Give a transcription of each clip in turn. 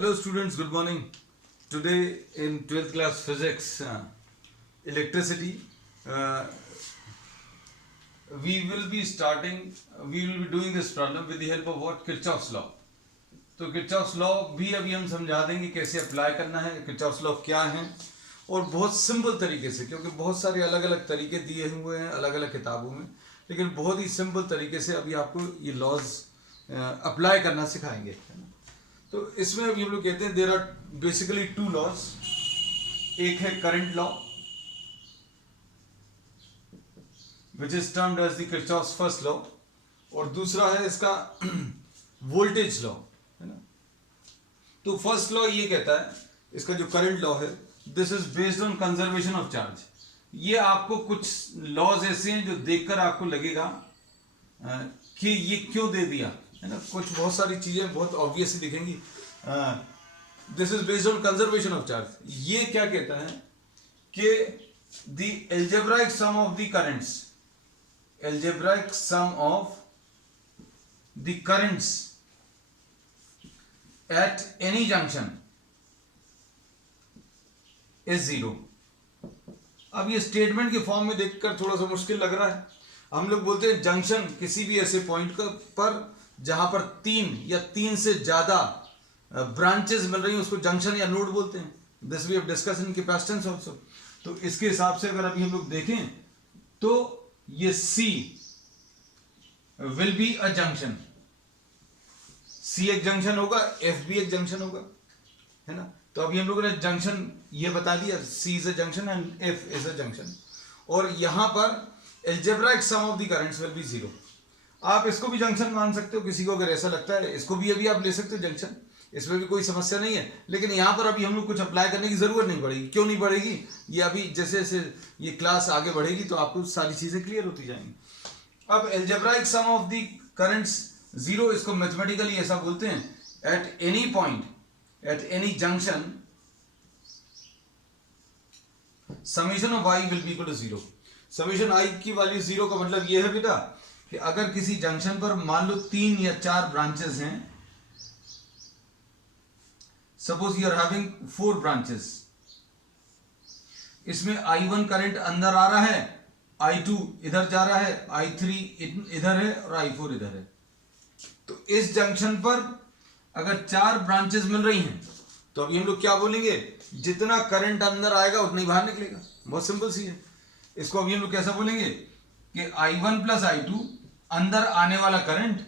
Hello students, good morning. Today in 12th class physics, electricity, we will be doing this problem with the help of what? Kirchhoff's law. तो Kirchhoff's law भी अभी हम समझा देंगे कैसे apply करना है, Kirchhoff's law क्या है, और बहुत सिंपल तरीके से, क्योंकि बहुत सारे अलग अलग तरीके दिए हुए हैं अलग अलग किताबों में, लेकिन बहुत ही सिंपल तरीके से अभी आपको ये लॉज अप्लाई करना सिखाएंगे, है ना। तो इसमें अभी हम लोग कहते हैं there are basically two laws. एक है current law which is termed as the Kirchhoff's first law, और दूसरा है इसका वोल्टेज लॉ, है ना। तो फर्स्ट लॉ ये कहता है, इसका जो करंट लॉ है, this is based on conservation of charge. ये आपको कुछ लॉज ऐसे हैं जो देखकर आपको लगेगा कि ये क्यों दे दिया, है ना। कुछ बहुत सारी चीजें बहुत ऑब्वियसली दिखेंगी। This is based on conservation of charge. ये क्या कहता है कि the algebraic sum of the currents, algebraic sum of the currents at any junction is zero. अब ये स्टेटमेंट के फॉर्म में देखकर थोड़ा सा मुश्किल लग रहा है। हम लोग बोलते हैं जंक्शन किसी भी ऐसे पॉइंट पर जहां पर तीन या तीन से ज्यादा ब्रांचेस मिल रही हैं उसको जंक्शन या नोड बोलते हैं। This we have discussed in capacitance also. तो इसके हिसाब से अगर अभी हम लोग देखें तो ये C will be a junction, C एक जंक्शन होगा, F भी एक जंक्शन होगा, है ना। तो अभी हम लोगों ने जंक्शन ये बता दिया, C is a junction and F is a junction, और यहां पर algebraic sum of the currents will be zero. आप इसको भी जंक्शन मान सकते हो, किसी को अगर ऐसा लगता है इसको भी अभी आप ले सकते हो जंक्शन, इसमें भी कोई समस्या नहीं है। लेकिन यहां पर अभी हम लोग कुछ अप्लाई करने की जरूरत नहीं पड़ेगी। क्यों नहीं पड़ेगी? ये अभी जैसे जैसे ये क्लास आगे बढ़ेगी तो आपको सारी चीजें क्लियर होती जाएंगी। अब algebraic sum of the currents zero, इसको मैथमेटिकली ऐसा बोलते हैं, at any point, at any junction, summation of I will be equal to zero. Summation I की वैल्यू जीरो का मतलब यह है बेटा कि अगर किसी जंक्शन पर मान लो 3 या 4 ब्रांचेस हैं, suppose you are having 4 branches, इसमें I1 करंट अंदर आ रहा है, I2 इधर जा रहा है, I3 इधर है और I4 इधर है। तो इस जंक्शन पर अगर 4 ब्रांचेस मिल रही हैं तो अभी हम लोग क्या बोलेंगे, जितना करंट अंदर आएगा उतना ही बाहर निकलेगा। बहुत सिंपल सी है। इसको अभी हम लोग कैसा बोलेंगे कि I1 प्लस I2, अंदर आने वाला करंट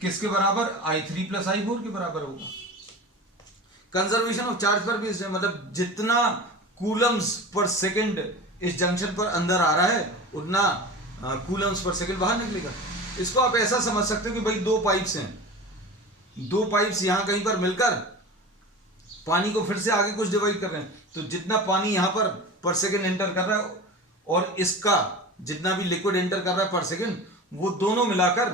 किसके बराबर, I3 प्लस I4 के बराबर होगा। कंजर्वेशन ऑफ चार्ज पर भी इसमें मतलब जितना कूलम्स पर सेकंड इस जंक्शन पर अंदर आ रहा है उतना कूलम्स पर सेकंड बाहर निकलेगा। इसको आप ऐसा समझ सकते हो कि भाई 2 पाइप्स हैं, 2 पाइप्स यहां कहीं पर मिलकर पानी को फिर से आगे कुछ डिवाइड कर रहे हैं, तो जितना पानी यहां पर सेकंड एंटर कर रहा है और इसका जितना भी लिक्विड एंटर कर रहा है पर सेकंड, वो दोनों मिलाकर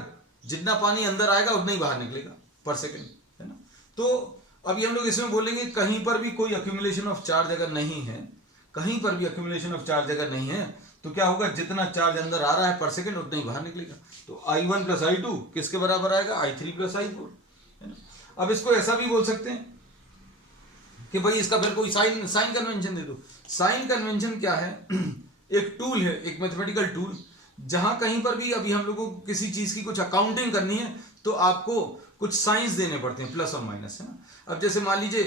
जितना पानी अंदर आएगा उतना ही बाहर निकलेगा पर सेकंड, है ना। तो अभी हम लोग इसमें बोलेंगे कहीं पर भी कोई अक्यूमुलेशन ऑफ चार्ज अगर नहीं है, कहीं पर भी अक्यूमुलेशन ऑफ चार्ज अगर नहीं है तो क्या होगा, जितना चार्ज अंदर आ रहा है पर सेकंड उतना ही बाहर निकलेगा। तो I1 प्लस I2 किसके बराबर आएगा, I3 प्लस I4, है ना। अब इसको ऐसा भी बोल सकते हैं कि भाई इसका फिर कोई साइन कन्वेंशन दे दो। साइन कन्वेंशन क्या है, एक टूल है, एक मैथमेटिकल टूल, जहां कहीं पर भी अभी हम लोगों को किसी चीज की कुछ अकाउंटिंग करनी है तो आपको कुछ साइंस देने पड़ते हैं, प्लस और माइनस, है ना। अब जैसे मान लीजिए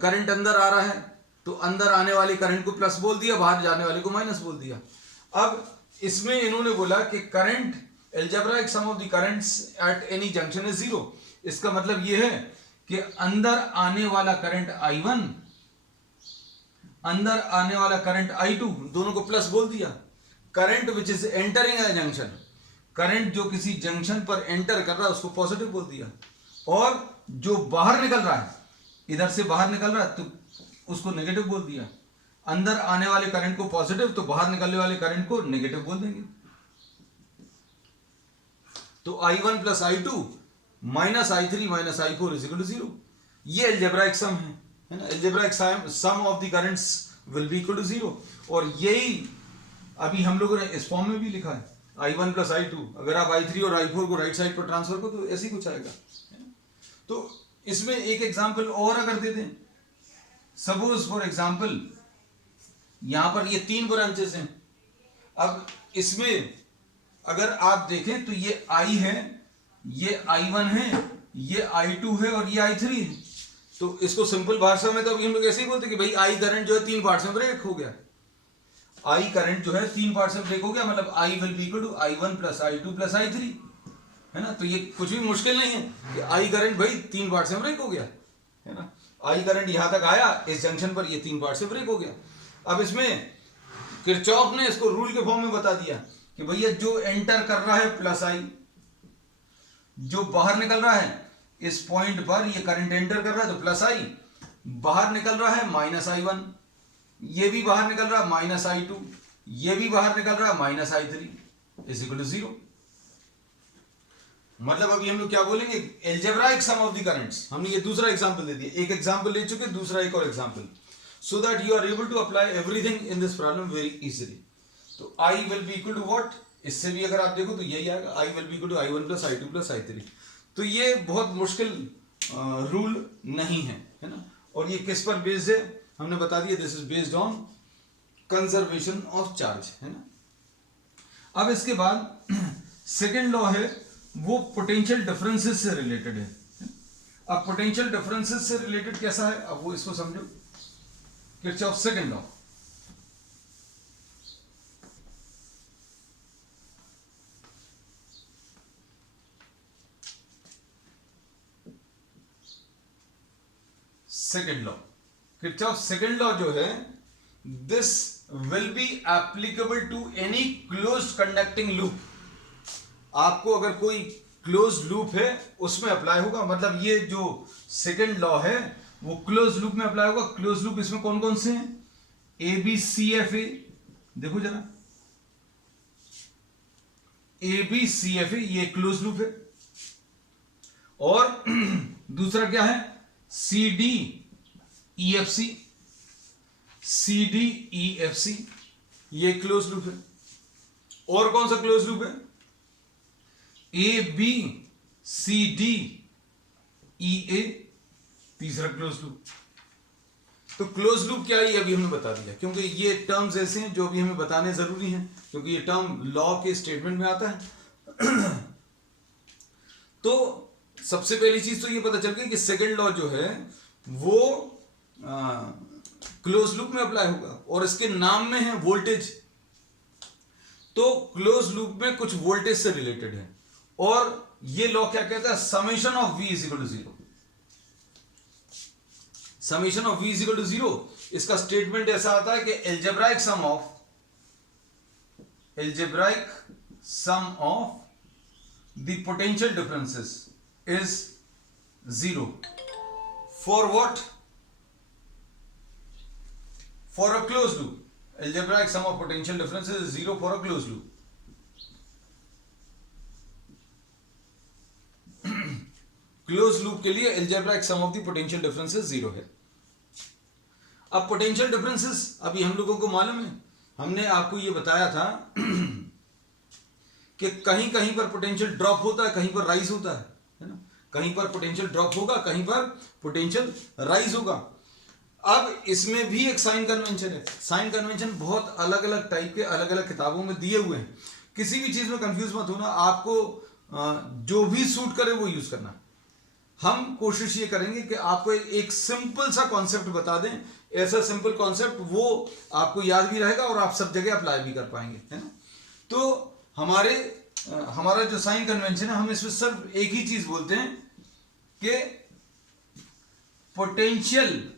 करंट अंदर आ रहा है तो अंदर आने वाले करंट को प्लस बोल दिया, बाहर जाने वाले को माइनस बोल दिया। अब इसमें इन्होंने बोला कि current, algebraic sum of the currents at any junction is zero. इसका मतलब यह है कि अंदर आने वाला करंट I1, अंदर आने वाला करंट I2, दोनों को प्लस बोल दिया। Current which is entering a junction, current जो किसी जंक्शन पर एंटर कर रहा है उसको पॉजिटिव बोल दिया, और जो बाहर निकल रहा है, इधर से बाहर निकल रहा है तो उसको नेगेटिव बोल दिया। अंदर आने वाले करंट को पॉजिटिव तो बाहर निकलने वाले करंट को नेगेटिव बोल देंगे। तो I1 plus I2 minus I3 minus I4 is equal to zero. ये एल्जेब्राइक सम है ना। Algebraic sum of the currents will be equal to zero, और यही अभी हम लोगों ने इस फॉर्म में भी लिखा है, I1 प्लस I2। अगर आप I3 और I4 को राइट साइड पर ट्रांसफर करो तो ऐसे ही कुछ आएगा। तो इसमें एक एग्जांपल और अगर दे दें, सपोज फॉर एग्जांपल यहां पर ये 3 ब्रांचेस हैं। अब इसमें अगर आप देखें तो ये I है, ये I1 है, ये I2 है और ये I3 है। तो इसको सिंपल भाषा में तो अभी हम लोग ऐसे ही बोलते कि भाई I करंट जो है 3 पार्ट्स में ब्रेक हो गया। I करंट जो है 3 पार्ट्स में ब्रेक हो गया, मतलब I will be equal to I1 plus I2 plus I3, है ना। तो ये कुछ भी मुश्किल नहीं है कि I करंट भाई 3 पार्ट्स में ब्रेक हो गया, है ना। I करंट यहां तक आया, इस जंक्शन पर ये 3 पार्ट से ब्रेक हो गया। अब इसमें किरचॉफ ने इसको रूल के फॉर्म में बता दिया कि भैया जो एंटर कर रहा है प्लस I, जो बाहर निकल रहा है इस पॉइंट पर ये करंट एंटर कर रहा है तो प्लस I, बाहर निकल रहा है माइनस I1, ये भी बाहर निकल रहा है माइनस I2, ये भी बाहर निकल रहा है minus I3 is equal to 0। मतलब अभी हम लोग क्या बोलेंगे, algebraic sum of the currents. हमने ये दूसरा एग्जांपल दे दिया, एक एग्जांपल ले चुके, दूसरा एक और example, so that you are able to apply everything in this problem very easily. तो I will be equal to what, इससे भी अगर आप देखो तो यही आएगा, I will be equal to I1 plus I2 plus I3। तो ये बहुत मुश्किल रूल नहीं है, है ना। और ये किस पर बेस्ड है हमने बता दिया, this is based on conservation of charge, है ना। अब इसके बाद सेकेंड लॉ है वो पोटेंशियल डिफरेंसेस से रिलेटेड है। अब पोटेंशियल डिफरेंसेस से रिलेटेड कैसा है, अब वो इसको समझो, Kirchhoff second law. Second law, Kirchhoff second law जो है, this will be applicable to any closed conducting loop. आपको अगर कोई क्लोज लूप है उसमें अप्लाई होगा। मतलब ये जो सेकेंड लॉ है वो क्लोज लूप में अप्लाई होगा। क्लोज लूप इसमें कौन कौन से हैं, A B C F A, देखो जरा, A B C F A ये क्लोज लूप है। और दूसरा क्या है, C D E F C, C D E F C ये क्लोज लूप है। और कौन सा क्लोज लूप है, ए बी सी डी ई ए तीसरा क्लोज लूप। तो क्लोज लूप क्या है ये अभी हमने बता दिया, क्योंकि ये टर्म्स ऐसे हैं जो अभी हमें बताने जरूरी हैं, क्योंकि ये टर्म लॉ के स्टेटमेंट में आता है। तो सबसे पहली चीज तो ये पता चल गई कि सेकेंड लॉ जो है वो क्लोज लूप में अप्लाई होगा, और इसके नाम में है वोल्टेज। तो क्लोज लूप में कुछ वोल्टेज से रिलेटेड है, और ये लॉ क्या कहता है, summation of V is equal to 0। Summation of V is equal to 0, इसका स्टेटमेंट ऐसा आता है कि algebraic sum of the potential differences is 0 for what, for a close loop. Algebraic sum of potential differences is 0 for a close loop. Close loop के लिए algebraic sum of the potential differences 0 है। अब potential differences अभी हम लोगों को मालूम है, हमने आपको ये बताया था कि कहीं कहीं पर पोटेंशियल ड्रॉप होता है, कहीं पर राइज होता है ना। कहीं पर पोटेंशियल ड्रॉप होगा, कहीं पर पोटेंशियल राइज होगा। अब इसमें भी एक साइन कन्वेंशन है। साइन कन्वेंशन बहुत अलग अलग टाइप के अलग अलग किताबों में दिए हुए हैं। किसी भी चीज में कंफ्यूज मत होना, आपको जो भी सूट करे वो यूज करना। हम कोशिश ये करेंगे कि आपको एक सिंपल सा कॉन्सेप्ट बता दें, ऐसा सिंपल कॉन्सेप्ट वो आपको याद भी रहेगा और आप सब जगह अप्लाई भी कर पाएंगे, है ना। तो हमारा जो साइन कन्वेंशन है, हम इसमें सिर्फ एक ही चीज बोलते हैं कि potential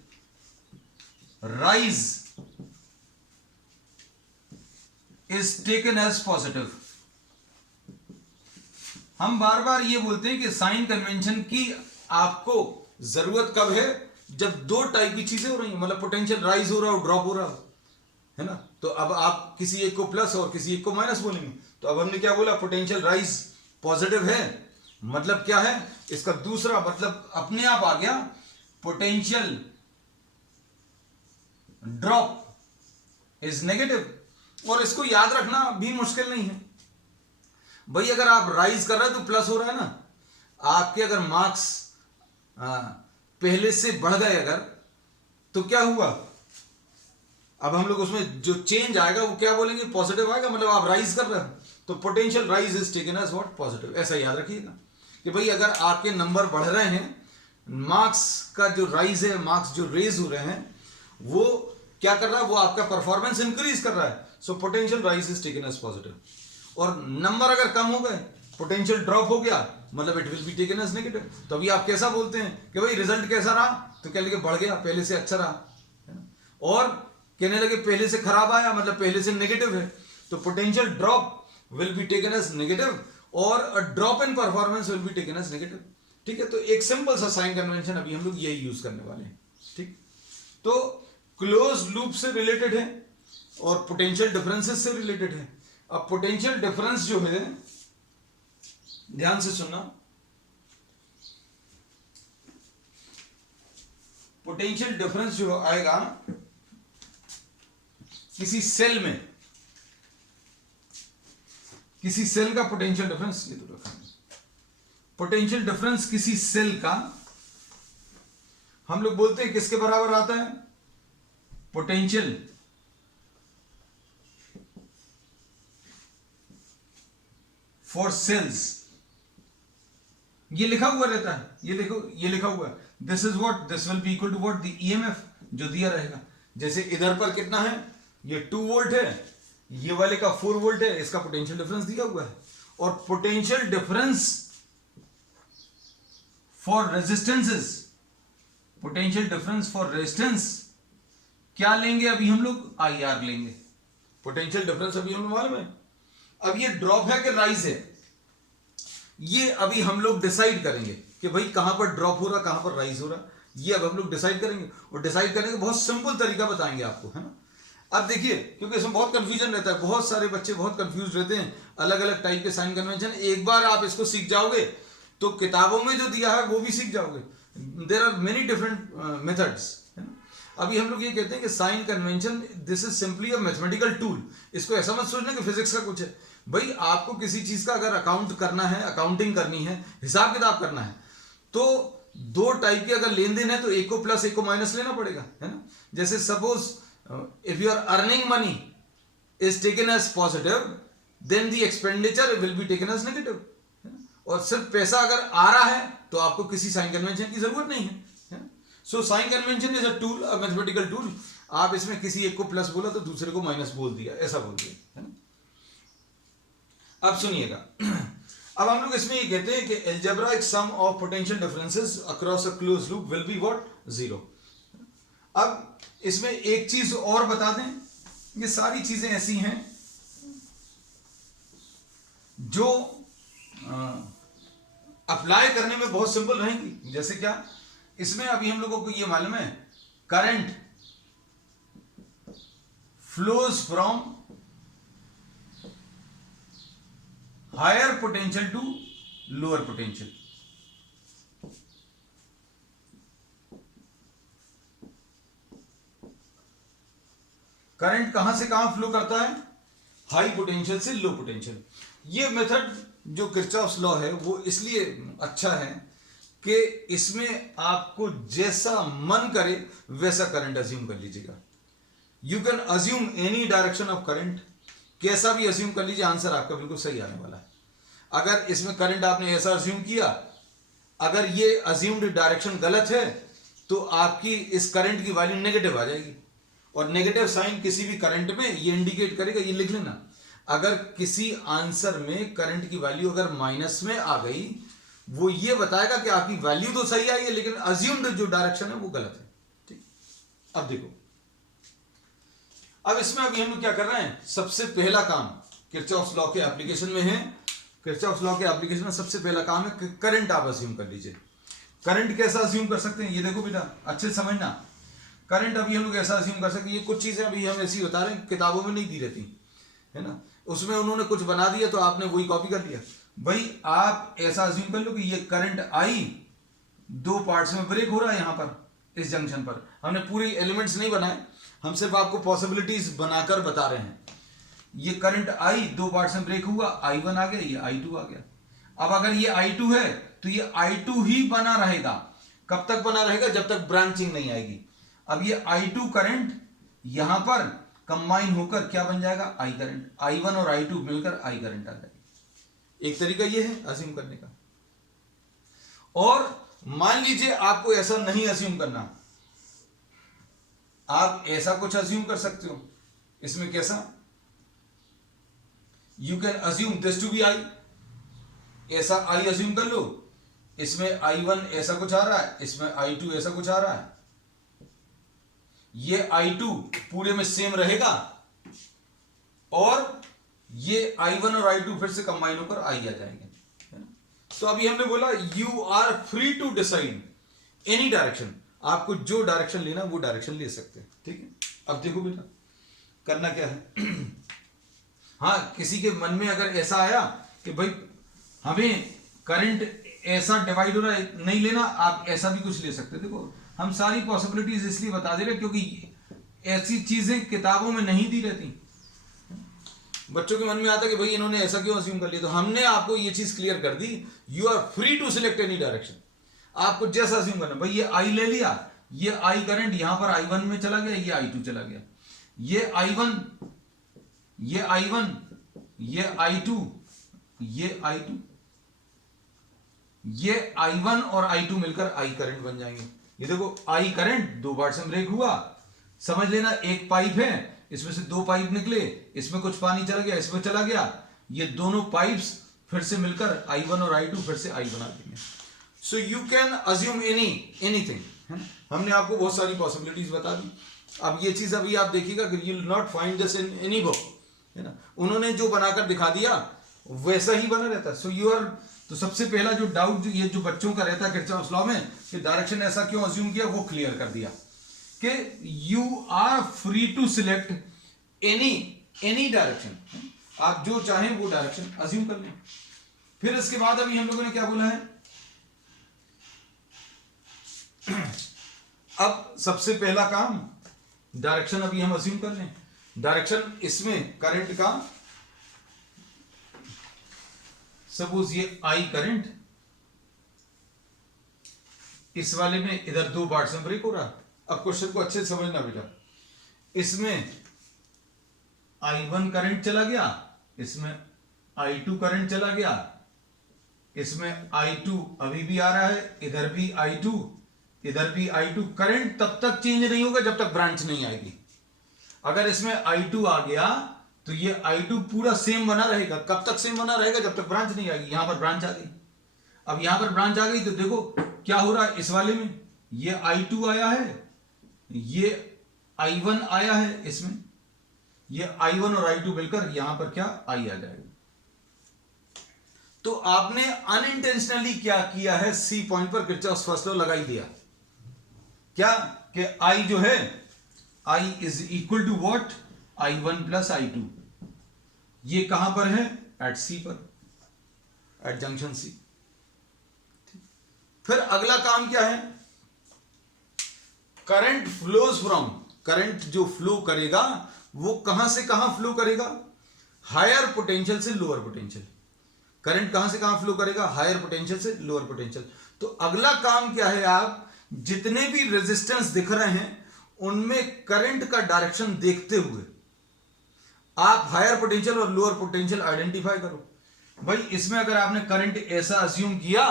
rise is taken as positive. हम बार बार ये बोलते हैं कि साइन कन्वेंशन की आपको जरूरत कब है, जब दो टाइप की चीजें हो रही हैं, मतलब पोटेंशियल राइज हो रहा हो, ड्रॉप हो रहा हो, है ना। तो अब आप किसी एक को प्लस और किसी एक को माइनस बोलेंगे। तो अब हमने क्या बोला, पोटेंशियल राइज पॉजिटिव है, मतलब क्या है, इसका दूसरा मतलब अपने आप आ गया, पोटेंशियल ड्रॉप इज नेगेटिव। और इसको याद रखना भी मुश्किल नहीं है भाई, अगर आप राइज कर रहे हैं तो प्लस हो रहा है ना। आपके अगर मार्क्स पहले से बढ़ गए अगर, तो क्या हुआ, अब हम लोग उसमें जो चेंज आएगा वो क्या बोलेंगे, पॉजिटिव आएगा, मतलब आप राइज कर रहे हो, तो potential rise is taken as what, positive. ऐसा याद रखिएगा कि भाई अगर आपके नंबर बढ़ रहे हैं, मार्क्स का जो राइज है, मार्क्स जो रेज हो रहे हैं, वो क्या कर रहा है, वो आपका परफॉर्मेंस इंक्रीज कर रहा है, so potential rise is taken as positive. और नंबर अगर कम हो गए, पोटेंशियल ड्रॉप हो गया, मतलब it will be taken as negative. तो अभी आप कैसा बोलते हैं कि भाई रिजल्ट कैसा रहा, तो कह लगे बढ़ गया, पहले से अच्छा रहा, है ना? और कहने लगे पहले से खराब आया, मतलब पहले से नेगेटिव है, तो potential drop will be taken as negative और a drop in performance will be taken as negative. ठीक है, तो एक सिंपल सा साइन कन्वेंशन अभी हम लोग यही यूज करने वाले हैं। ठीक, तो क्लोज लूप से रिलेटेड है और पोटेंशियल डिफरेंसेस से रिलेटेड है। अब पोटेंशियल डिफरेंस जो है, ध्यान से सुनना, पोटेंशियल डिफरेंस जो आएगा किसी सेल में, किसी सेल का पोटेंशियल डिफरेंस, ये तो रखा है, पोटेंशियल डिफरेंस किसी सेल का हम लोग बोलते हैं किसके बराबर आता है, पोटेंशियल फॉर सेल्स। ये लिखा हुआ रहता है, ये देखो ये लिखा हुआ है, this is what, this will be equal to what, the EMF जो दिया रहेगा। जैसे इधर पर कितना है, ये 2 वोल्ट है, ये वाले का 4 वोल्ट है, इसका पोटेंशियल डिफरेंस दिया हुआ है। और potential difference for resistances, potential difference for resistance क्या लेंगे अभी हम लोग, IR लेंगे। पोटेंशियल डिफरेंस अभी हम लोग मालूम है। अब ये ड्रॉप है कि राइज है, ये अभी हम लोग डिसाइड करेंगे कि भाई कहां पर ड्रॉप हो रहा, कहां पर राइज हो रहा, ये अब हम लोग डिसाइड करेंगे। और डिसाइड करने का बहुत सिंपल तरीका बताएंगे आपको, है ना। अब देखिए, क्योंकि इसमें बहुत कंफ्यूजन रहता है, बहुत सारे बच्चे बहुत कंफ्यूज रहते हैं, अलग अलग टाइप के साइन कन्वेंशन। एक बार आप इसको सीख जाओगे तो किताबों में जो दिया है वो भी सीख जाओगे। There are many different methods. अभी हम लोग ये कहते हैं कि sign convention this is simply a mathematical tool. इसको ऐसा मत सोचना कि फिजिक्स का कुछ है। भाई आपको किसी चीज का अगर अकाउंट करना है, अकाउंटिंग करनी है, हिसाब किताब करना है, तो 2 टाइप के अगर लेन देन है तो एक को प्लस एक को माइनस लेना पड़ेगा, है ना। जैसे suppose if you are earning money is taken as positive, then the expenditure will be taken as negative। और सिर्फ पैसा अगर आ रहा है तो आपको किसी साइन कन्वेंशन की जरूरत नहीं है। So sine convention is a tool, a mathematical tool. आप इसमें किसी एक को प्लस बोला तो दूसरे को माइनस बोल दिया, ऐसा बोल दिया, है ना। अब सुनिएगा, अब हम लोग इसमें ये कहते हैं कि algebraic sum of potential differences across a closed loop will be what, 0। अब इसमें एक चीज और बता दें, ये सारी चीजें ऐसी हैं जो अप्लाई करने में बहुत सिंपल रहेंगी। जैसे क्या, इसमें अभी हम लोगों को ये मालूम है, current flows from higher potential to lower potential. Current कहां से कहां फ्लो करता है, हाई पोटेंशियल से लो पोटेंशियल। ये मेथड जो किरचॉफ्स लॉ है वो इसलिए अच्छा है कि इसमें आपको जैसा मन करे वैसा करंट अज्यूम कर लीजिएगा। You can assume any direction of current, कैसा भी अज्यूम कर लीजिए, आंसर आपका बिल्कुल सही आने वाला है। अगर इसमें करंट आपने ऐसा अज्यूम किया, अगर ये अज्यूम्ड डायरेक्शन गलत है तो आपकी इस करंट की वैल्यू नेगेटिव आ जाएगी। और नेगेटिव साइन किसी भी करंट में ये इंडिकेट करेगा, ये लिख लेना, अगर किसी आंसर में करंट की वैल्यू अगर माइनस में आ गई, वो ये बताएगा कि आपकी वैल्यू तो सही आई है लेकिन अज्यूम्ड जो डायरेक्शन है वो गलत है। ठीक, अब देखो, अब इसमें अभी हम लोग क्या कर रहे हैं, सबसे पहला काम किरचॉफ्स लॉ के एप्लीकेशन में है। किरचॉफ्स लॉ के एप्लीकेशन में सबसे पहला काम है कि करंट आप अज्यूम कर लीजिए। करंट कैसा अज्यूम कर सकते हैं, ये देखो बेटा अच्छे समझना। करंट अभी हम लोग ऐसा अज्यूम कर सकते हैं, ये कुछ चीजें अभी हम ऐसी बता रहे हैं, किताबों में नहीं दी रहती, है ना। उसमें उन्होंने कुछ बना दिया तो आपने वही कॉपी कर लिया। भाई आप ऐसा अज्यूम कर लो कि ये करंट आई 2 पार्ट्स में ब्रेक हो रहा है, यहां पर इस जंक्शन पर। हमने पूरी एलिमेंट्स नहीं बनाए, हम सिर्फ आपको पॉसिबिलिटीज बनाकर बता रहे हैं। ये करंट आई 2 पार्ट्स में ब्रेक हुआ, I1 आ गया, ये I2 आ गया। अब अगर ये I2 है तो ये I2 ही बना रहेगा, कब तक बना रहेगा? जब तक ब्रांचिंग नहीं आएगी। अब ये I2 करंट यहां पर कंबाइन होकर क्या बन जाएगा? I current. I1 और I2 मिलकर I करंट आ जाएगी। एक तरीका ये है अज्यूम करने का। और मान लीजिए आपको ऐसा नहीं अज्यूम करना, आप ऐसा कुछ अज्यूम कर सकते हो। इसमें कैसा? You can assume this to be I, ऐसा I अज्यूम कर लो, इसमें I1 ऐसा कुछ आ रहा है, इसमें I2 ऐसा कुछ आ रहा है। ये I2 पूरे में सेम रहेगा और ये I1 और I2 फिर से कंबाइन होकर I आ जाएंगे। तो अभी हमने बोला you are free to decide any direction, आपको जो डायरेक्शन लेना वो डायरेक्शन ले सकते हैं। ठीक है, अब देखो बेटा करना क्या है। हाँ, किसी के मन में अगर ऐसा आया कि भाई हमें करंट ऐसा डिवाइड हो रहा है, नहीं लेना, आप ऐसा भी कुछ ले सकते हैं। देखो हम सारी पॉसिबिलिटीज इसलिए बता दे रहे क्योंकि ऐसी चीजें किताबों में नहीं दी रहती। बच्चों के मन में आता कि भाई इन्होंने ऐसा क्यों अज्यूम कर लिया, तो हमने आपको ये चीज क्लियर कर दी, you are free to select any direction, आपको जैसा अज्यूम करना। भाई ये I ले लिया, ये I करंट यहां पर I1 में चला गया, ये I2 चला गया, ये I1, ये I1, ये I2, ये I2, ये I1 और I2 मिलकर I करंट बन जाएंगे। ये देखो I करंट दो पार्ट से ब्रेक हुआ, समझ लेना एक पाइप है, इसमें से दो पाइप निकले, इसमें कुछ पानी चला गया, इसमें चला गया, ये दोनों पाइप्स फिर से मिलकर I1 और I2 फिर से I बना देंगे। So you can assume anything, है ना। हमने आपको बहुत सारी पॉसिबिलिटीज बता दी। अब ये चीज अभी आप देखिएगा कि you will not find this in any book, है ना। उन्होंने जो बनाकर दिखा दिया वैसा ही बना रहता। सो यू आर, तो सबसे पहला जो डाउट ये जो बच्चों का रहता है किरचॉफ्स लॉ में कि डायरेक्शन ऐसा क्यों अज्यूम किया, वो क्लियर कर दिया कि you are free to select any direction, आप जो चाहें वो डायरेक्शन अज्यूम कर लें। फिर इसके बाद अभी हम लोगों ने क्या बोला है, अब सबसे पहला काम डायरेक्शन अभी हम अज्यूम कर लें। डायरेक्शन इसमें करंट का, सपोज ये I करंट इस वाले में इधर दो पार्ट में ब्रेक हो रहा। अब क्वेश्चन को अच्छे से समझना बेटा, इसमें I1 करंट चला गया, इसमें I2 करंट चला गया, इसमें I2 अभी भी आ रहा है, इधर भी I2, इधर भी I2। करंट तब तक चेंज नहीं होगा जब तक ब्रांच नहीं आएगी। अगर इसमें I2 आ गया तो ये I2 पूरा सेम बना रहेगा। कब तक सेम बना रहेगा? जब तक ब्रांच नहीं आएगी। यहां पर ब्रांच आ गई, अब यहां पर ब्रांच आ गई तो देखो क्या हो रहा है, इस वाले में ये I2 आया है, ये I1 आया है, इसमें ये I1 और I2 मिलकर यहां पर क्या I आ जाएगा। तो आपने अनइंटेंशनली क्या किया है, सी पॉइंट पर किरचॉफ्स फर्स्ट लॉ लगा ही दिया। क्या कि I जो है, I is equal to what, I1 plus I2। ये कहां पर है? एट सी पर, एट जंक्शन सी। फिर अगला काम क्या है, करंट फ्लोज फ्रॉम, करंट जो फ्लो करेगा वो कहां से कहां फ्लो करेगा? हायर पोटेंशियल से लोअर पोटेंशियल। करंट कहां से कहां फ्लो करेगा? हायर पोटेंशियल से लोअर पोटेंशियल। तो अगला काम क्या है, आप जितने भी रेजिस्टेंस दिख रहे हैं उनमें करंट का डायरेक्शन देखते हुए आप हायर पोटेंशियल और लोअर पोटेंशियल आइडेंटिफाई करो। भाई इसमें अगर आपने करंट ऐसा अज्यूम किया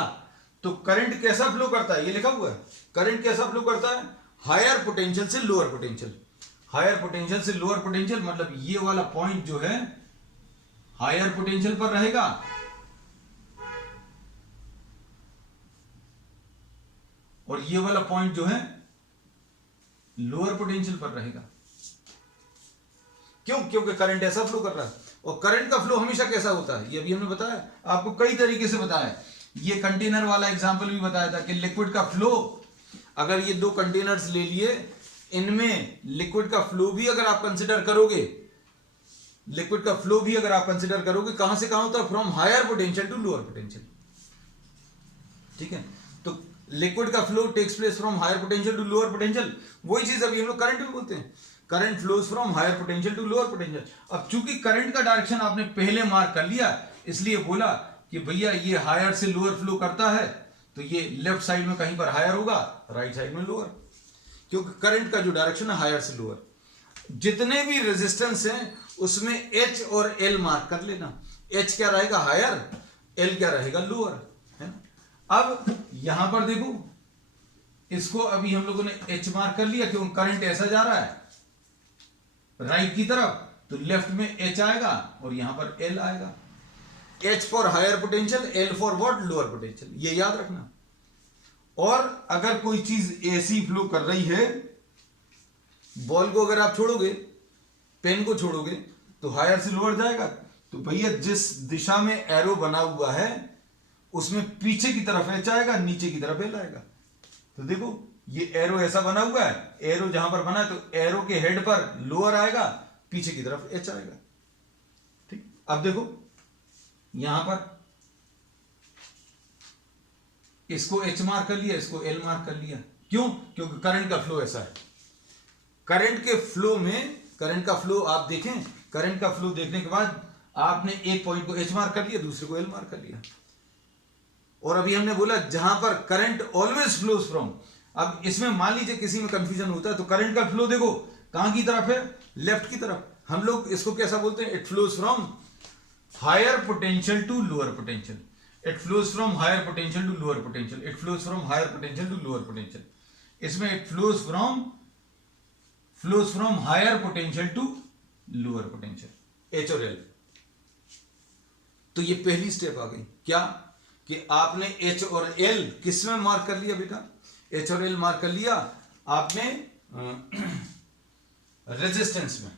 तो करंट कैसा फ्लो करता है, ये लिखा हुआ है, करंट कैसा फ्लो करता है? हायर पोटेंशियल से लोअर पोटेंशियल। हायर पोटेंशियल से लोअर पोटेंशियल मतलब ये वाला पॉइंट जो है हायर पोटेंशियल पर रहेगा और ये वाला पॉइंट जो है लोअर पोटेंशियल पर रहेगा। क्यों? क्योंकि करंट ऐसा फ्लो कर रहा है। और करंट का फ्लो हमेशा कैसा होता है, ये अभी हमने बताया, आपको कई तरीके से बताया। ये कंटेनर वाला एग्जांपल भी बताया था कि लिक्विड का फ्लो, अगर ये दो कंटेनर्स ले लिए, इनमें लिक्विड का फ्लो भी अगर आप कंसिडर करोगे, लिक्विड का फ्लो भी अगर आप कंसिडर करोगे, कहां से कहां होता है? From higher potential to lower potential. ठीक है, तो लिक्विड का flow takes place from higher potential to lower potential. वही चीज अभी हम लोग करंट में बोलते हैं, current flows from higher potential to lower potential. अब चूंकि करंट का डायरेक्शन आपने पहले मार्क कर लिया, इसलिए बोला कि भैया ये हायर से लोअर फ्लो करता है, तो ये लेफ्ट साइड में कहीं पर हायर होगा, राइट साइड में लोअर, क्योंकि करंट का जो डायरेक्शन है हायर से लोअर। जितने भी रेजिस्टेंस हैं उसमें एच और एल मार्क कर लेना। एच क्या रहेगा हायर, एल क्या रहेगा लोअर, है ना। अब यहां पर देखो, इसको अभी हम लोगों ने एच मार्क कर लिया क्योंकि करंट ऐसा जा रहा है राइट की तरफ, तो लेफ्ट में एच आएगा और यहां पर एल आएगा। H for higher potential, L for what, lower potential, ये याद रखना। और अगर कोई चीज एसी फ्लो कर रही है, बॉल को अगर आप छोड़ोगे, पेन को छोड़ोगे, तो हायर से लोअर जाएगा। तो भैया जिस दिशा में एरो बना हुआ है उसमें पीछे की तरफ एच आएगा, नीचे की तरफ एल आएगा। तो देखो ये एरो ऐसा बना हुआ है, एरो जहां पर बना है तो एरो के हेड पर लोअर आएगा, पीछे की तरफ एच आएगा। ठीक, अब देखो यहां पर इसको एच मार्क कर लिया, इसको एल मार्क कर लिया। क्यों? क्योंकि करंट का फ्लो ऐसा है। करंट के फ्लो में, करंट का फ्लो आप देखें, करंट का फ्लो देखने के बाद आपने एक पॉइंट को एच मार्क कर लिया, दूसरे को एल मार्क कर लिया। और अभी हमने बोला जहां पर करंट ऑलवेज फ्लोज फ्रॉम, अब इसमें मान लीजिए किसी में कंफ्यूजन होता है तो करंट का फ्लो देखो कहां की तरफ है, लेफ्ट की तरफ। हम लोग इसको कैसा बोलते हैं, it flows from higher potential to lower potential, it flows from higher potential to lower potential, it flows from higher potential to lower potential. इसमें it flows from higher potential to lower potential, H और L. तो ये पहली step आ गई, क्या कि आपने H और एल किस में मार्क कर लिया बेटा, एच और एल मार्क कर लिया आपने रेजिस्टेंस में।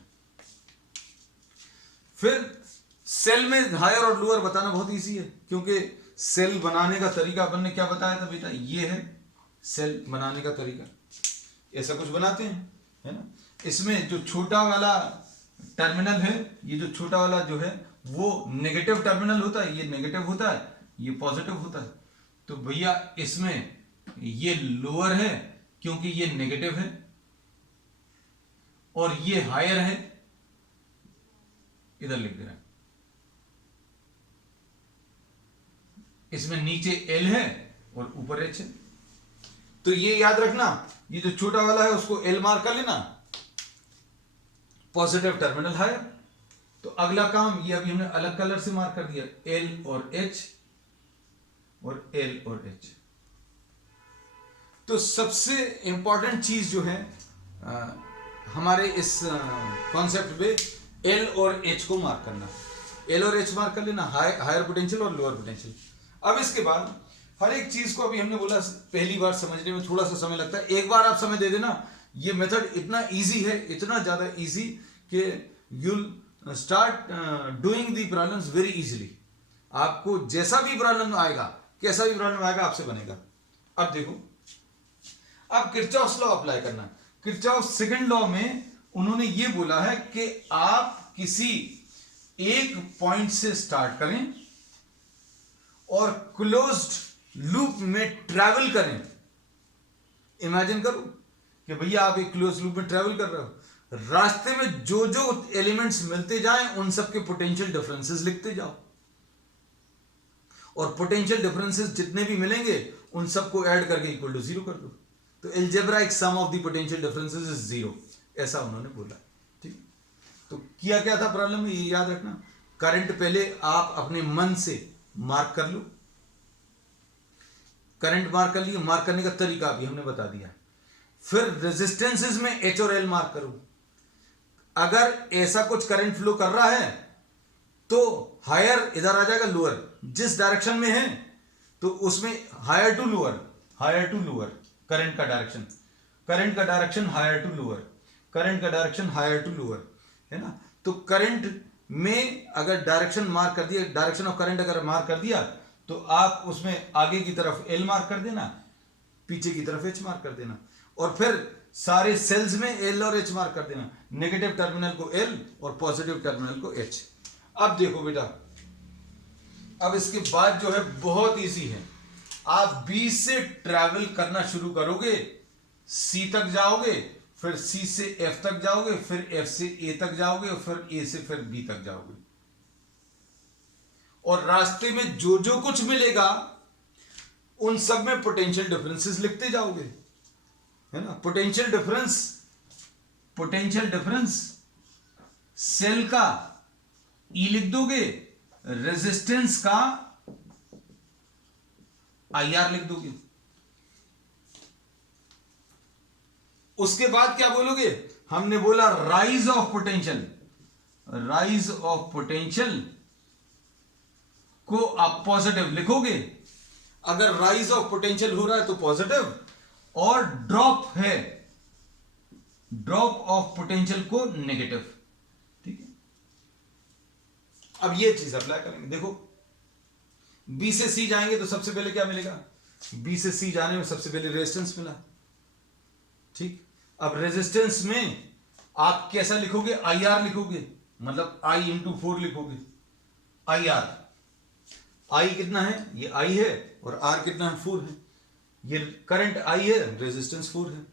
फिर सेल में हायर और लोअर बताना बहुत इजी है, क्योंकि सेल बनाने का तरीका अपन ने क्या बताया था बेटा, ये है सेल बनाने का तरीका। ऐसा कुछ बनाते हैं, है ना। इसमें जो छोटा वाला टर्मिनल है, ये जो छोटा वाला जो है वो नेगेटिव टर्मिनल होता है, ये नेगेटिव होता है, ये पॉजिटिव होता है। तो भैया इसमें ये लोअर है क्योंकि ये नेगेटिव है, और ये हायर है, इधर लिख दे रहा है। इसमें नीचे एल है और ऊपर एच है। तो ये याद रखना, ये जो छोटा वाला है उसको एल मार्क कर लेना, पॉजिटिव टर्मिनल हायर। तो अगला काम ये अभी हमने अलग कलर से मार्क कर दिया, एल और एच और एल और एच। तो सबसे इंपॉर्टेंट चीज जो है हमारे इस कॉन्सेप्ट में, एल और एच को मार्क करना। एल और एच मार्क कर लेना, हायर पोटेंशियल और लोअर पोटेंशियल। अब इसके बाद हर एक चीज को, अभी हमने बोला पहली बार समझने में थोड़ा सा समय लगता है, एक बार आप समय दे देना। ये मेथड इतना इजी है, इतना ज्यादा इजी कि you'll start doing the problems very easily। आपको जैसा भी प्रॉब्लम आएगा, कैसा भी प्रॉब्लम आएगा, आपसे बनेगा। अब देखो, अब किरचॉफ्स लॉ अप्लाई करना। किरचॉफ सेकंड लॉ में उन्होंने ये बोला है कि आप किसी एक पॉइंट से स्टार्ट करें और क्लोज्ड लूप में ट्रैवल करें। इमेजिन करो कि भैया आप एक क्लोज लूप में ट्रैवल कर रहे हो, रास्ते में जो जो एलिमेंट्स मिलते जाएं उन सब के पोटेंशियल डिफरेंसेस लिखते जाओ, और पोटेंशियल डिफरेंसेस जितने भी मिलेंगे उन सबको ऐड करके इक्वल टू जीरो कर दो। तो algebraic sum of the potential differences is zero, ऐसा उन्होंने बोला। ठीक, तो किया क्या था प्रॉब्लम में, ये याद रखना। करंट पहले आप अपने मन से मार्क कर लो, करंट मार्क कर लिया, मार्क करने का तरीका भी हमने बता दिया। फिर रेजिस्टेंसेस में एच और एल मार्क करो। अगर ऐसा कुछ करंट फ्लो कर रहा है तो हायर इधर आ जाएगा, लोअर जिस डायरेक्शन में है तो उसमें higher to lower, higher to lower current का डायरेक्शन, करंट का डायरेक्शन हायर टू लोअर, करंट का डायरेक्शन हायर टू लोअर, है ना। तो करंट में अगर डायरेक्शन मार्क कर दिया, डायरेक्शन ऑफ करंट अगर मार्क कर दिया, तो आप उसमें आगे की तरफ एल मार्क कर देना, पीछे की तरफ एच मार्क कर देना, और फिर सारे सेल्स में एल और एच मार्क कर देना। नेगेटिव टर्मिनल को एल और पॉजिटिव टर्मिनल को एच। अब देखो बेटा, अब इसके बाद जो है बहुत इजी है। आप बी से ट्रैवल करना शुरू करोगे, सी तक जाओगे, फिर सी से एफ तक जाओगे, फिर एफ से ए तक जाओगे, और फिर ए से फिर बी तक जाओगे। और रास्ते में जो जो कुछ मिलेगा उन सब में पोटेंशियल डिफरेंसेस लिखते जाओगे, है ना। पोटेंशियल डिफरेंस सेल का ई लिख दोगे, रेजिस्टेंस का आई आर लिख दोगे। उसके बाद क्या बोलोगे, हमने बोला राइज ऑफ पोटेंशियल को आप पॉजिटिव लिखोगे। अगर राइज ऑफ पोटेंशियल हो रहा है तो पॉजिटिव, और ड्रॉप ऑफ पोटेंशियल को नेगेटिव। ठीक है, अब ये चीज अप्लाई करेंगे। देखो बी से सी जाएंगे तो सबसे पहले क्या मिलेगा, बी से सी जाने में सबसे पहले रेजिस्टेंस मिला। ठीक, अब रेजिस्टेंस में आप कैसा लिखोगे, आई आर लिखोगे, मतलब आई इंटू 4 लिखोगे। आई आर, आई कितना है, ये आई है, और आर कितना है, 4 है। ये करंट आई है, रेजिस्टेंस 4 है।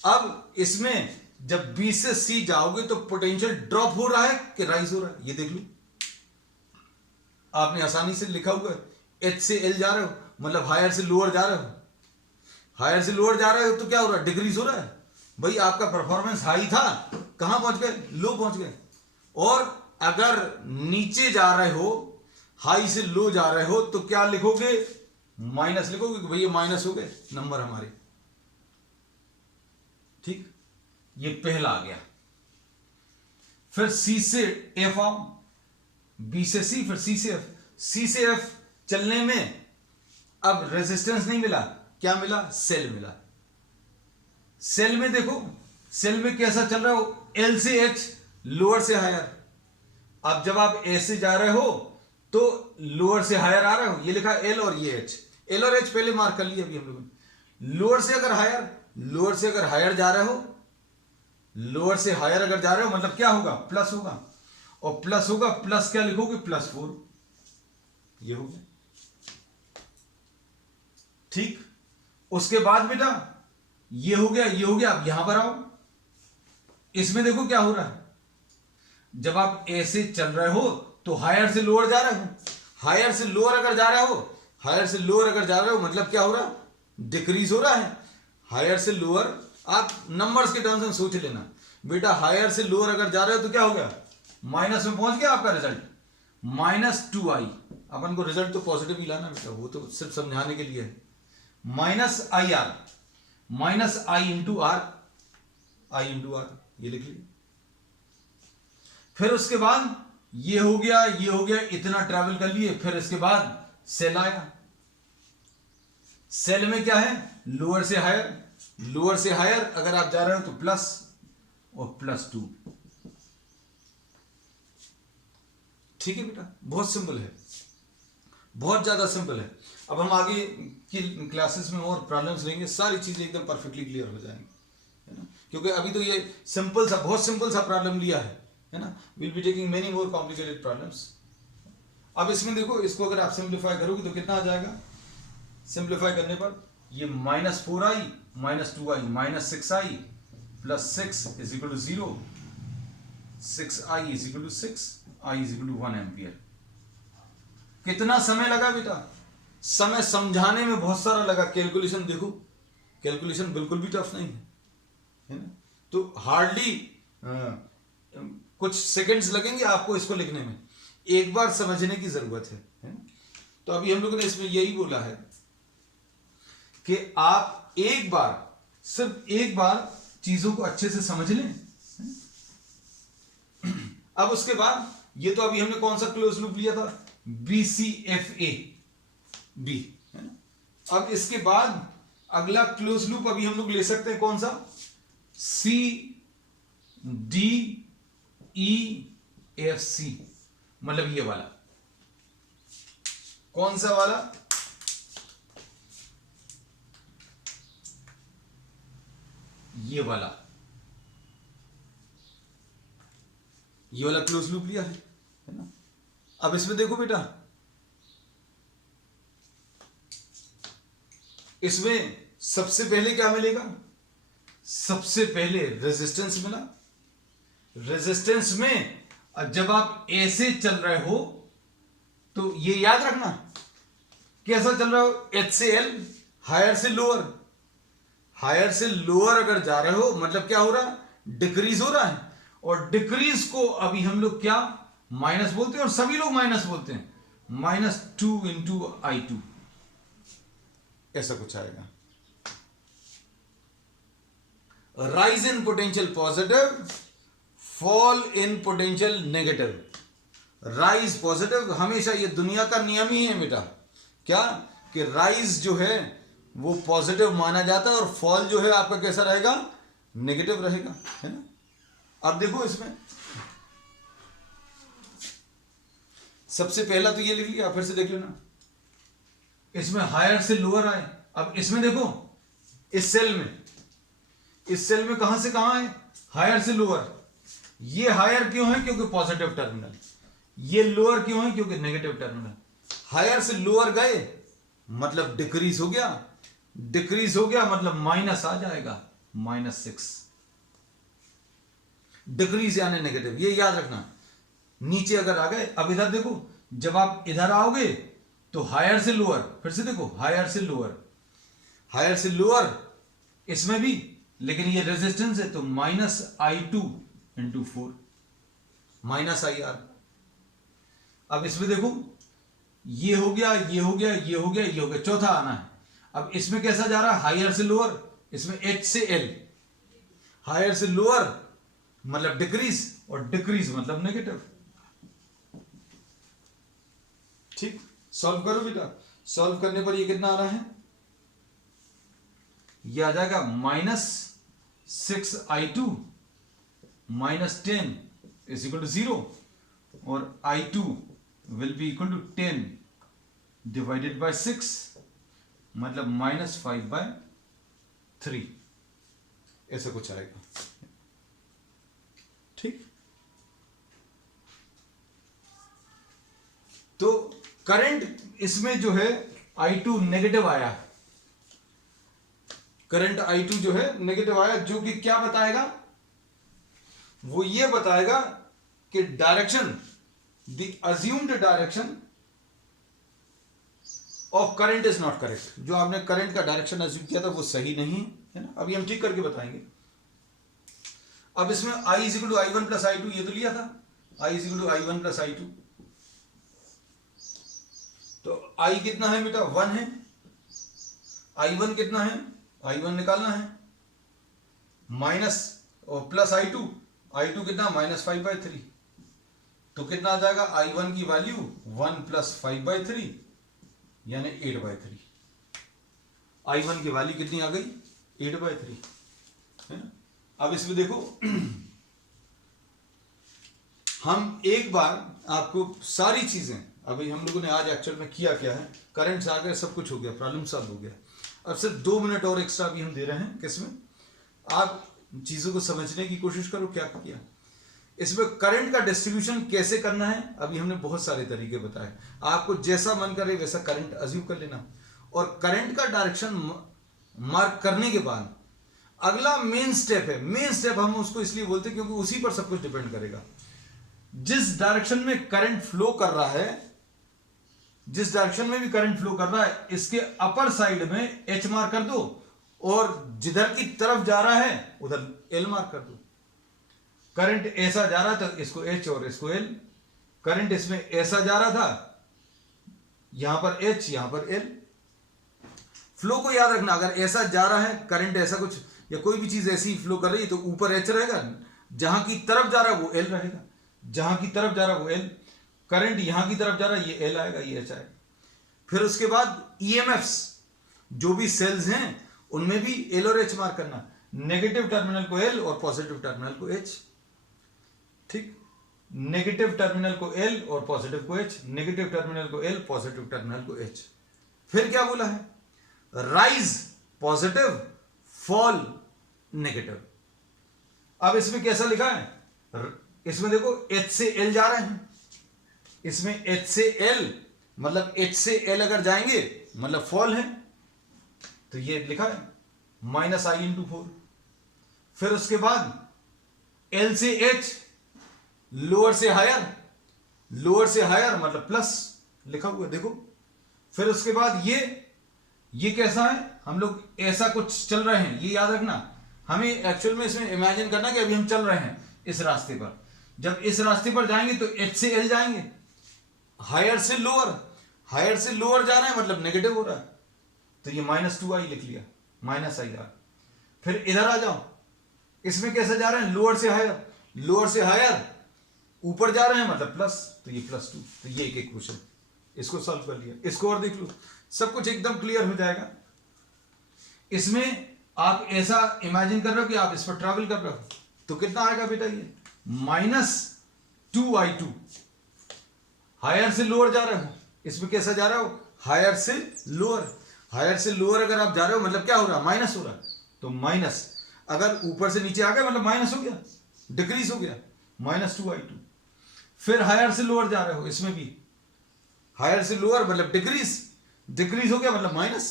अब इसमें जब बी से सी जाओगे तो पोटेंशियल ड्रॉप हो रहा है कि राइज हो रहा है, ये देख लो। आपने आसानी से लिखा हुआ है, एच से एल जा रहे हो, मतलब हायर से लोअर जा रहे हो। हायर से लोअर जा रहे हो तो क्या हो रहा है, डिक्रीज हो रहा है। भाई आपका परफॉर्मेंस हाई था, कहां पहुंच गए, लो पहुंच गए। और अगर नीचे जा रहे हो, हाई से लो जा रहे हो, तो क्या लिखोगे, माइनस लिखोगे कि भैया माइनस हो गए नंबर हमारे। ठीक, ये पहला आ गया। फिर सी से एफ आओ, बी से सी, फिर सी से एफ। सी से एफ चलने में अब रेजिस्टेंस नहीं मिला, क्या मिला, सेल मिला। सेल में देखो, सेल में कैसा चल रहा हो, एल से एच, लोअर से हायर। अब जब आप ए से जा रहे हो तो लोअर से हायर आ रहे हो, ये लिखा एल और ये एच। एल और एच पहले मार्क कर लिया अभी हम लोगों ने। लोअर से अगर हायर जा रहे हो, लोअर से हायर अगर जा रहे हो, मतलब क्या होगा, प्लस होगा। और प्लस होगा, प्लस क्या लिखोगे, +4, ये हो गया। ठीक, उसके बाद बेटा ये हो गया, ये हो गया। अब यहां पर आओ, इसमें देखो क्या हो रहा है। जब आप ऐसे चल रहे हो तो हायर से लोअर जा रहे हो, हायर से लोअर अगर जा रहे हो, मतलब क्या हो रहा है, डिक्रीज हो रहा है। हायर से लोअर, आप नंबर्स के टर्म्स में सोच लेना बेटा। हायर से लोअर अगर जा रहे हो तो क्या हो गया, माइनस में पहुंच गया आपका रिजल्ट, -2i। अपन को रिजल्ट तो पॉजिटिव ही लाना बेटा, वो तो सिर्फ समझाने के लिए है। -IR, -i इंटू आर, ये लिख लीजिए। फिर उसके बाद ये हो गया, इतना ट्रैवल कर लिए। फिर इसके बाद सेल आया। सेल में क्या है, लोअर से हायर अगर आप जा रहे हो तो प्लस और +2। ठीक है बेटा, बहुत सिंपल है, बहुत ज्यादा सिंपल है। अब हम आगे की क्लासेस में और प्रॉब्लम्स लेंगे, सारी चीजें एकदम परफेक्टली क्लियर हो जाएंगी, है ना। क्योंकि अभी तो ये सिंपल सा, बहुत सिंपल सा प्रॉब्लम लिया है ना। Will be taking many more complicated problems. अब इसमें देखो, इसको अगर आप सिंप्लीफाई करोगे तो कितना आ जाएगा, सिंप्लीफाई करने पर ये -4i -2i -6i +6 = 0, 6i = 6, i = 1 ampere. कितना समय लगा बेटा, समय समझाने में बहुत सारा लगा। कैलकुलेशन देखो, कैलकुलेशन बिल्कुल भी टफ नहीं है ना। तो हार्डली कुछ सेकंड्स लगेंगे आपको इसको लिखने में, एक बार समझने की जरूरत है ना। तो अभी हम लोगों ने इसमें यही बोला है कि आप एक बार, सिर्फ एक बार चीजों को अच्छे से समझ लें। अब उसके बाद ये तो अभी हमने कौन सा क्लोज लूप लिया था, BCFA, B, है ना। अब इसके बाद अगला क्लोज लूप अभी हम लोग ले सकते हैं कौन सा, CDEFC, मतलब ये वाला। कौन सा वाला, ये वाला क्लोज लूप लिया है ना। अब इसमें देखो बेटा, इसमें सबसे पहले क्या मिलेगा, सबसे पहले रेजिस्टेंस मिला। रेजिस्टेंस में जब आप ऐसे चल रहे हो तो ये याद रखना कैसा चल रहा हो, एच से एल, हायर से लोअर, हायर से लोअर अगर जा रहे हो मतलब क्या हो रहा है, डिक्रीज हो रहा है। और डिक्रीज को अभी हम लोग क्या माइनस बोलते हैं, और सभी लोग माइनस बोलते हैं, -2 इंटू I2, ऐसा कुछ आएगा। Rise in potential positive, fall in potential negative. Rise positive, हमेशा ये दुनिया का नियम ही है बेटा, क्या कि राइज जो है वो पॉजिटिव माना जाता है और फॉल जो है आपका कैसा रहेगा, नेगेटिव रहेगा, है ना। अब देखो इसमें सबसे पहला तो ये लिख लिया, फिर से देख लेना, इसमें हायर से लोअर आए। अब इसमें देखो इस सेल में कहां से कहां है, हायर से लोअर। ये हायर क्यों है, क्योंकि पॉजिटिव टर्मिनल, ये लोअर क्यों है, क्योंकि नेगेटिव टर्मिनल। हायर से लोअर गए मतलब डिक्रीज हो गया, डिक्रीज हो गया मतलब माइनस आ जाएगा, -6, डिक्रीज यानी नेगेटिव, ये याद रखना। नीचे अगर आ गए, अब इधर देखो, जब आप इधर आओगे तो हायर से लोअर, फिर से देखो हायर से लोअर, हायर से लोअर इसमें भी, लेकिन ये रेजिस्टेंस है तो -I2 इंटू 4 -IR। अब इसमें देखो ये हो गया, ये हो गया, ये हो गया, ये हो गया, चौथा आना है। अब इसमें कैसा जा रहा है, हायर से लोअर, इसमें H से L, हायर से लोअर मतलब डिक्रीज, और डिक्रीज मतलब नेगेटिव। ठीक, सॉल्व करो बेटा। सॉल्व करने पर ये कितना आ रहा है, ये आ जाएगा -6I2 -10 इज इक्वल टू 0, और I2 will be equal to 10 divided by 6 मतलब -5/3, ऐसा कुछ आएगा। ठीक, तो करंट इसमें जो है I2 नेगेटिव आया, करंट I2 जो है नेगेटिव आया, जो कि क्या बताएगा, वो ये बताएगा कि direction, the assumed direction of current is not correct. जो आपने करंट का डायरेक्शन अज्यूम किया था वो सही नहीं है ना, अभी हम ठीक करके बताएंगे। अब इसमें I = I1 + I2 ये तो लिया था, I = I1 + I2, तो I कितना है बेटा, 1 है, I1 कितना है, I1 निकालना है, माइनस और प्लस I2 कितना, -5/3, तो कितना आ जाएगा, I1 की वैल्यू 1 + 5/3 यानी 8/3। I1 की वैल्यू कितनी आ गई, 8/3, है ना। अब इसमें देखो हम एक बार आपको सारी चीजें, अभी हम लोगों ने आज एक्चुअल में किया क्या है, करंट्स आ गए, सब कुछ हो गया, प्रॉब्लम सॉल्व हो गया। अब सिर्फ 2 मिनट और एक्स्ट्रा भी हम दे रहे हैं, किसमें, आप चीजों को समझने की कोशिश करो क्या किया। इसमें करंट का डिस्ट्रीब्यूशन कैसे करना है, अभी हमने बहुत सारे तरीके बताए, आपको जैसा मन करे वैसा करंट अज्यूम कर लेना। और करंट का डायरेक्शन मार्क करने के बाद अगला मेन स्टेप है, मेन स्टेप हम उसको इसलिए बोलते हैं क्योंकि उसी पर सब कुछ डिपेंड करेगा। जिस डायरेक्शन में करंट फ्लो कर रहा है, जिस डायरेक्शन में भी करंट फ्लो कर रहा है, इसके अपर साइड में H मार्क कर दो, और जिधर की तरफ जा रहा है उधर L मार्क कर दो। करंट ऐसा जा रहा था, इसको H और इसको L। करंट इसमें ऐसा जा रहा था, यहां पर H, यहां पर L। फ्लो को याद रखना, अगर ऐसा जा रहा है करंट, ऐसा कुछ या कोई भी चीज ऐसी फ्लो कर रही है तो ऊपर H रहेगा, जहां की तरफ जा रहा है वो L रहेगा, जहां की तरफ जा रहा है वो L। करंट यहां की तरफ जा रहा है, ये L आएगा, ये H आएगा। फिर उसके बाद EMFs, जो भी सेल्स हैं उनमें भी L और H मार्क करना, नेगेटिव टर्मिनल को L और पॉजिटिव टर्मिनल को H। ठीक, नेगेटिव टर्मिनल को L और पॉजिटिव को H, नेगेटिव टर्मिनल को L, पॉजिटिव टर्मिनल को H। फिर क्या बोला है, राइज पॉजिटिव, फॉल नेगेटिव। अब इसमें कैसा लिखा है, इसमें देखो H से L जा रहे हैं, इसमें H से L मतलब H से L अगर जाएंगे मतलब फॉल है, तो ये लिखा है -I × 4। फिर उसके बाद L से H, लोअर से हायर, लोअर से हायर मतलब प्लस लिखा हुआ है, देखो फिर उसके बाद ये कैसा है, हम लोग ऐसा कुछ चल रहे हैं, ये याद रखना। हमें एक्चुअल में इसमें इमेजिन करना कि अभी हम चल रहे हैं इस रास्ते पर। जब इस रास्ते पर जाएंगे तो एच से एल जाएंगे, हायर से लोअर, हायर से लोअर जा रहे हैं मतलब नेगेटिव हो रहा है, तो ये -2i लिख लिया, -ir। फिर इधर आ जाओ, इसमें कैसे जा रहे हैं, लोअर से हायर, लोअर से हायर ऊपर जा रहे हैं मतलब प्लस, तो ये +2। तो ये एक इक्वेशन, इसको सॉल्व कर लिया। इसको और देख लो, सब कुछ एकदम क्लियर हो जाएगा। इसमें आप ऐसा इमेजिन कर रहे हो कि आप इस पर ट्रैवल कर रहे हो, तो कितना आएगा बेटा, ये -2i2। हायर से लोअर जा रहे हो, इसमें कैसा जा रहा हो, हायर से लोअर। हायर से लोअर अगर आप जा रहे हो मतलब क्या हो रहा है, माइनस हो रहा है, तो माइनस। अगर ऊपर से नीचे आ गया मतलब माइनस हो गया, डिक्रीज हो गया, -2i2। फिर हायर से लोअर जा रहे हो, इसमें भी हायर से लोअर मतलब डिक्रीज, डिक्रीज हो गया मतलब माइनस।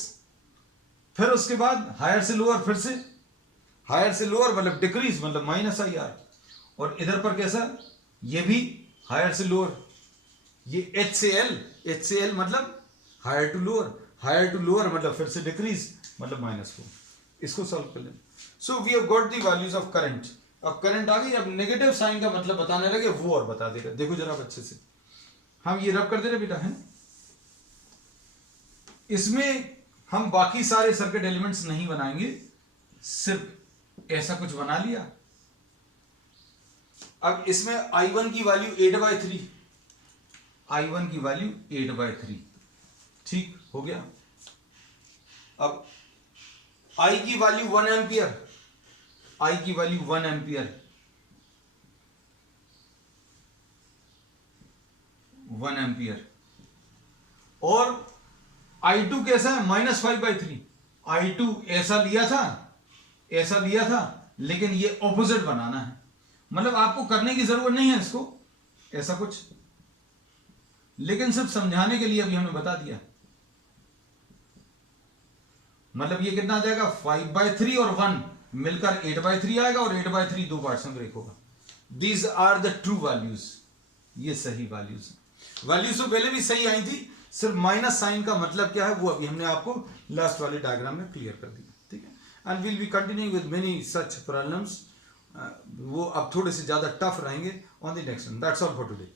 फिर उसके बाद हायर से लोअर, फिर से हायर से लोअर मतलब डिक्रीज मतलब -ir। और इधर पर कैसा, ये भी हायर से लोअर, ये h से l मतलब higher to lower, higher to lower मतलब फिर से डिक्रीज मतलब -4। इसको सॉल्व कर लें। So we have got the values of current. अब करंट आ गई, अब नेगेटिव साइन का मतलब बताने लगे, वो और बता देगा। देखो जरा अच्छे से, हम ये रब कर दे रहे बेटा, है इसमें हम बाकी सारे सर्किट एलिमेंट्स नहीं बनाएंगे, सिर्फ ऐसा कुछ बना लिया। अब इसमें I1 की वैल्यू 8/3, I1 की वैल्यू 8/3, ठीक हो गया। अब I की वैल्यू 1 एम्पियर, I की वैल्यू 1 एम्पियर, 1 एम्पियर। और I2 कैसा है, -5/3। I2 ऐसा लिया था, ऐसा लिया था, लेकिन ये ऑपोजिट बनाना है, मतलब आपको करने की जरूरत नहीं है इसको ऐसा कुछ, लेकिन सिर्फ समझाने के लिए अभी हमने बता दिया। मतलब ये कितना आ जाएगा, 5/3 और 1 मिलकर 8/3 आएगा, और 8/3 दो पार्ट्स में ब्रेक होगा। These are the true values, ये सही वैल्यूज। वैल्यूज तो पहले भी सही आई थी, सिर्फ माइनस साइन का मतलब क्या है वो अभी हमने आपको लास्ट वाले डायग्राम में क्लियर कर दिया, ठीक है। And will be continuing with many such problems, वो अब थोड़े से ज्यादा टफ रहेंगे on the next one. That's all for today.